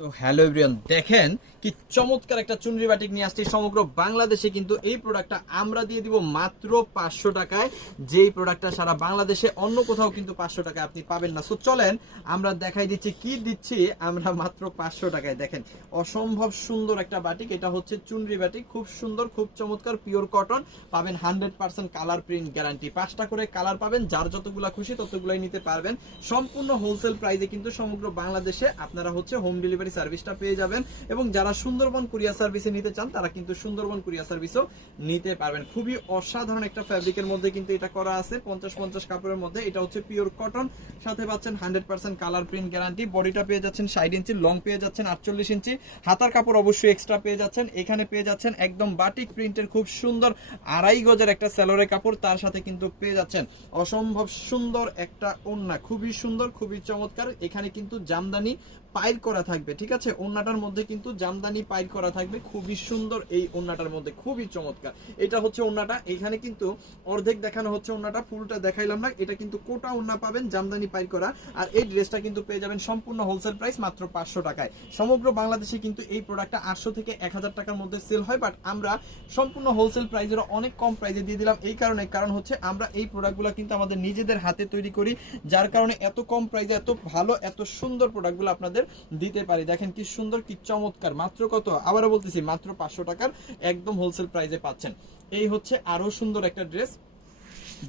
তো hello everyone, দেখেন কি চমৎকার একটা চুনরি বাটিক নিয়ে আসছি সমগ্র বাংলাদেশে। কিন্তু এই প্রোডাক্টটা আমরা দিয়ে দিব মাত্র 500 টাকায়, যেই প্রোডাক্টটা সারা বাংলাদেশে অন্য কোথাও কিন্তু 500 টাকায় আপনি পাবেন না। সো চলেন আমরা দেখাই দিচ্ছি কি দিচ্ছি আমরা মাত্র 500 টাকায়। দেখেন অসম্ভব সুন্দর একটা বাটিক, এটা হচ্ছে চুনরি বাটিক, খুব সুন্দর, খুব চমৎকার, পিওর কটন পাবেন, 100% কালার প্রিন্ট গ্যারান্টি, 5টা করে কালার পাবেন, যার যতগুলা খুশি ততগুলাই নিতে পারবেন। সম্পূর্ণ হোলসেল প্রাইসে কিন্তু সমগ্র বাংলাদেশে আপনারা হচ্ছে হোম ডেলিভারি সার্ভিসটা পেয়ে যাবেন। এবং যারা সুন্দরবন কুরিয়ার সার্ভিসে নিতে চান তারা কিন্তু সুন্দরবন কুরিয়ার সার্ভিসও নিতে পারবেন। খুবই অসাধারণ একটা ফ্যাব্রিকের মধ্যে কিন্তু এটা করা আছে, 50-50 কাপড়ের মধ্যে। এটা হচ্ছে পিওর কটন, সাথে পাচ্ছেন 100% কালার প্রিন্ট গ্যারান্টি। বডিটা পেয়ে যাচ্ছেন 60 ইঞ্চি, লং পেয়ে যাচ্ছেন 48 ইঞ্চি, হাতার কাপড় অবশ্যই এক্সট্রা পেয়ে যাচ্ছেন। এখানে পেয়ে যাচ্ছেন একদম বাটিক প্রিন্টের খুব সুন্দর 2.5 গজের একটা সেলোরে কাপড়, তার সাথে কিন্তু পেয়ে যাচ্ছেন অসম্ভব সুন্দর একটা ওড়না, খুবই সুন্দর, খুবই চমৎকার। এখানে কিন্তু জামদানি পাইল করা থাকবে, ঠিক আছে? ওড়নাটার মধ্যে কিন্তু জামদানি পাইল করা থাকবে, খুবই সুন্দর এই ওড়নাটার মধ্যে, খুবই চমৎকার। এটা হচ্ছে ওড়নাটা, এখানে কিন্তু অর্ধেক দেখানো হচ্ছে ওড়নাটা, ফুলটা দেখাইলাম না। এটা কিন্তু কোটা ওড়না পাবেন, জামদানি পাইল করা। আর এই ড্রেসটা কিন্তু পেয়ে যাবেন সম্পূর্ণ হোলসেল প্রাইস মাত্র 500 টাকায়। সমগ্র বাংলাদেশে কিন্তু এই প্রোডাক্টটা 800 থেকে 1000 টাকার মধ্যে সেল হয়, বাট আমরা সম্পূর্ণ হোলসেল প্রাইসের অনেক কম প্রাইসে দিয়ে দিলাম। এই কারণ হচ্ছে আমরা এই প্রোডাক্টগুলো কিন্তু আমাদের নিজেদের হাতে তৈরি করি, যার কারণে এত কম প্রাইসে এত ভালো, এত সুন্দর প্রোডাক্টগুলো আপনাদের দিতে পারি। দেখেন কি সুন্দর, কি চমৎকার, মাত্র কত, আবারও বলতেছি মাত্র 500 টাকার একদম হোলসেল প্রাইসে পাচ্ছেন। এই হচ্ছে আরো সুন্দর একটা ড্রেস।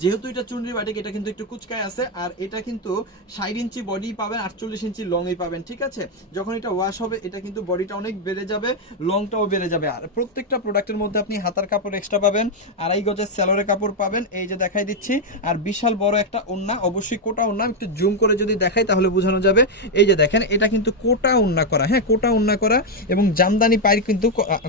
যেহেতু এটা চুনরি বাটিক, এটা কিন্তু একটু কুচকায় আছে, আর এটা কিন্তু 60 ইঞ্চি বডি পাবেন, 48 ইঞ্চি লং এই পাবেন, ঠিক আছে? যখন এটা ওয়াশ হবে এটা কিন্তু বডিটা অনেক বেড়ে যাবে, লংটাও বেড়ে যাবে। আর প্রত্যেকটা প্রোডাক্টের মধ্যে আপনি হাতার কাপড় এক্সট্রা পাবেন, 2.5 গজের সেলোরে কাপড় পাবেন, এই যে দেখাই দিচ্ছি। আর বিশাল বড় একটা ওড়না, অবশ্যই কোটা ওড়না, একটু জুম করে যদি দেখাই তাহলে বোঝানো যাবে। এই যে দেখেন, এটা কিন্তু কোটা ওড়না করা, হ্যাঁ কোটা ওড়না করা, এবং জামদানি পাইর কিন্তু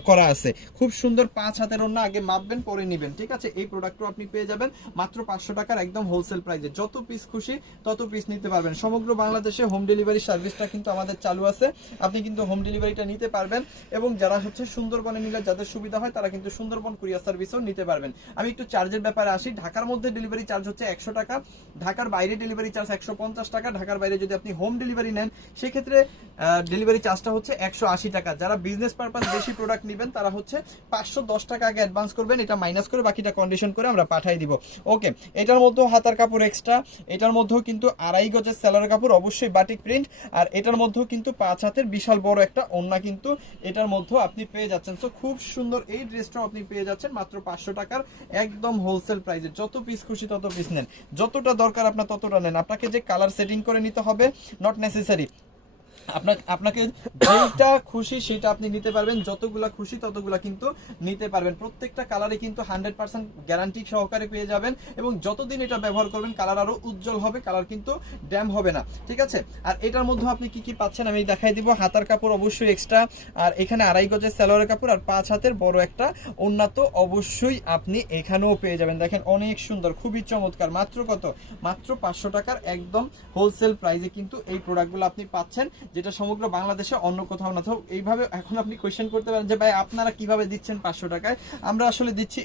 করা আছে, খুব সুন্দর। 5 হাতের ওড়না, আগে মাপবেন পরে নিবেন, ঠিক আছে? এই প্রোডাক্টও আপনি পেয়ে যাবেন মাত্র 500 টাকার একদম হোলসেল প্রাইসে। যত পিস খুশি তত পিস নিতে পারবেন। সমগ্র বাংলাদেশে হোম ডেলিভারি সার্ভিসটা কিন্তু আমাদের চালু আছে, আপনি কিন্তু হোম ডেলিভারিটা নিতে পারবেন। এবং যারা হচ্ছে সুন্দরবনে নিলে যাদের সুবিধা হয় তারা কিন্তু সুন্দরবন কুরিয়ার সার্ভিসও নিতে পারবেন। আমি একটু চার্জের ব্যাপারে আসি। ঢাকার মধ্যে ডেলিভারি চার্জ হচ্ছে 100 টাকা, ঢাকার বাইরে ডেলিভারি চার্জ 150 টাকা। ঢাকার বাইরে যদি আপনি হোম ডেলিভারি নেন সেক্ষেত্রে ডেলিভারি চার্জটা হচ্ছে 180 টাকা। যারা বিজনেস পারপাস বেশি প্রোডাক্ট নেবেন তারা হচ্ছে 510 টাকা আগে অ্যাডভান্স করবেন, এটা মাইনাস করে বাকিটা কন্ডিশন করে আমরা পাঠিয়ে দিব। ওকে, এটার মধ্যেও হাতার কাপড় এক্সট্রা, এটার মধ্যেও কিন্তু 2.5 গজের সেলোয়ার কাপড়, অবশ্যই বাটিক প্রিন্ট। আর এটার মধ্যেও কিন্তু 5 হাতের বিশাল বড় একটা ওড়না কিন্তু এটার মধ্যেও আপনি পেয়ে যাচ্ছেন। সো খুব সুন্দর এই ড্রেসটাও আপনি পেয়ে যাচ্ছেন মাত্র 500 টাকার একদম হোলসেল প্রাইসে। যত পিস খুশি তত পিস নেন, যতটা দরকার আপনার ততটা নেন। আপনাকে যে কালার সেটিং করে নিতে হবে নট নেসেসারি, আপনাকে যেটা খুশি সেটা আপনি নিতে পারবেন, যতগুলা খুশি ততগুলা কিন্তু নিতে পারবেন। প্রত্যেকটা কালারে কিন্তু 100% গ্যারান্টি সহকারে পেয়ে যাবেন, এবং যতদিন এটা ব্যবহার করবেন কালার আরো উজ্জ্বল হবে, কালার কিন্তু ড্যাম হবে না, ঠিক আছে? আর এটার মধ্যে আপনি কি কি পাচ্ছেন আমি দেখাই দিব। হাতার কাপড় অবশ্যই এক্সট্রা, আর এখানে 2.5 গজের সেলোয়ারের কাপড়, আর 5 হাতের বড় একটা ওড়না তো অবশ্যই আপনি এখানেও পেয়ে যাবেন। দেখেন অনেক সুন্দর, খুবই চমৎকার। মাত্র কত, মাত্র 500 টাকার একদম হোলসেল প্রাইসে কিন্তু এই প্রোডাক্টগুলো আপনি পাচ্ছেন, যেটা সমগ্র বাংলাদেশে অন্য কোথাও না। তো এইভাবে এখন আপনি কোয়েশ্চেন করতে পারেন যে ভাই আপনারা কিভাবে দিচ্ছেন 500 টাকায়। আমরা আসলে দিচ্ছি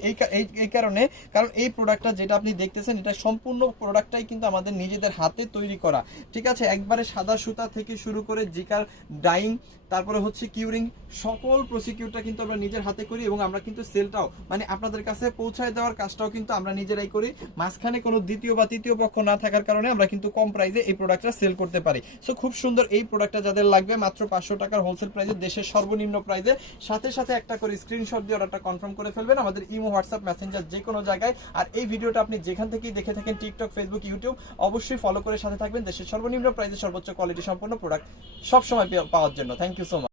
এই কারণে, কারণ এই প্রোডাক্টটা যেটা আপনি দেখতেছেন এটা সম্পূর্ণ প্রোডাক্টটাই কিন্তু আমাদের নিজেদের হাতে তৈরি করা, ঠিক আছে? একবারে সাদা সুতা থেকে শুরু করে জিকার ডাইং, তারপরে হচ্ছে কিউরিং, সকল প্রসিকিউরটা কিন্তু আমরা নিজের হাতে করি। এবং আমরা কিন্তু সেলটাও মানে আপনাদের কাছে পৌঁছায় দেওয়ার কাজটাও কিন্তু আমরা নিজেরাই করি। মাঝখানে কোনো দ্বিতীয় বা তৃতীয় পক্ষ না থাকার কারণে আমরা কিন্তু কম প্রাইসে এই প্রোডাক্টটা সেল করতে পারি। সো খুব সুন্দর এই প্রোডাক্টটা যাদের লাগবে মাত্র 500 টাকার হোলসেল প্রাইসে, দেশের সর্বনিম্ন প্রাইসে, সাথে সাথে একটা করে স্ক্রিনশট দিয়ে অর্ডারটা কনফার্ম করে ফেলবেন আমাদের ইমো, হোয়াটসঅ্যাপ, মেসেঞ্জার যে কোনো জায়গায়। আর এই ভিডিওটা আপনি যেখান থেকেই দেখে থাকেন, টিকটক, ফেসবুক, ইউটিউব, অবশ্যই ফলো করে সাথে থাকবেন দেশের সর্বনিম্ন প্রাইসে সর্বোচ্চ কোয়ালিটি সম্পন্ন প্রোডাক্ট সবসময় পাওয়ার জন্য। Thank you so much.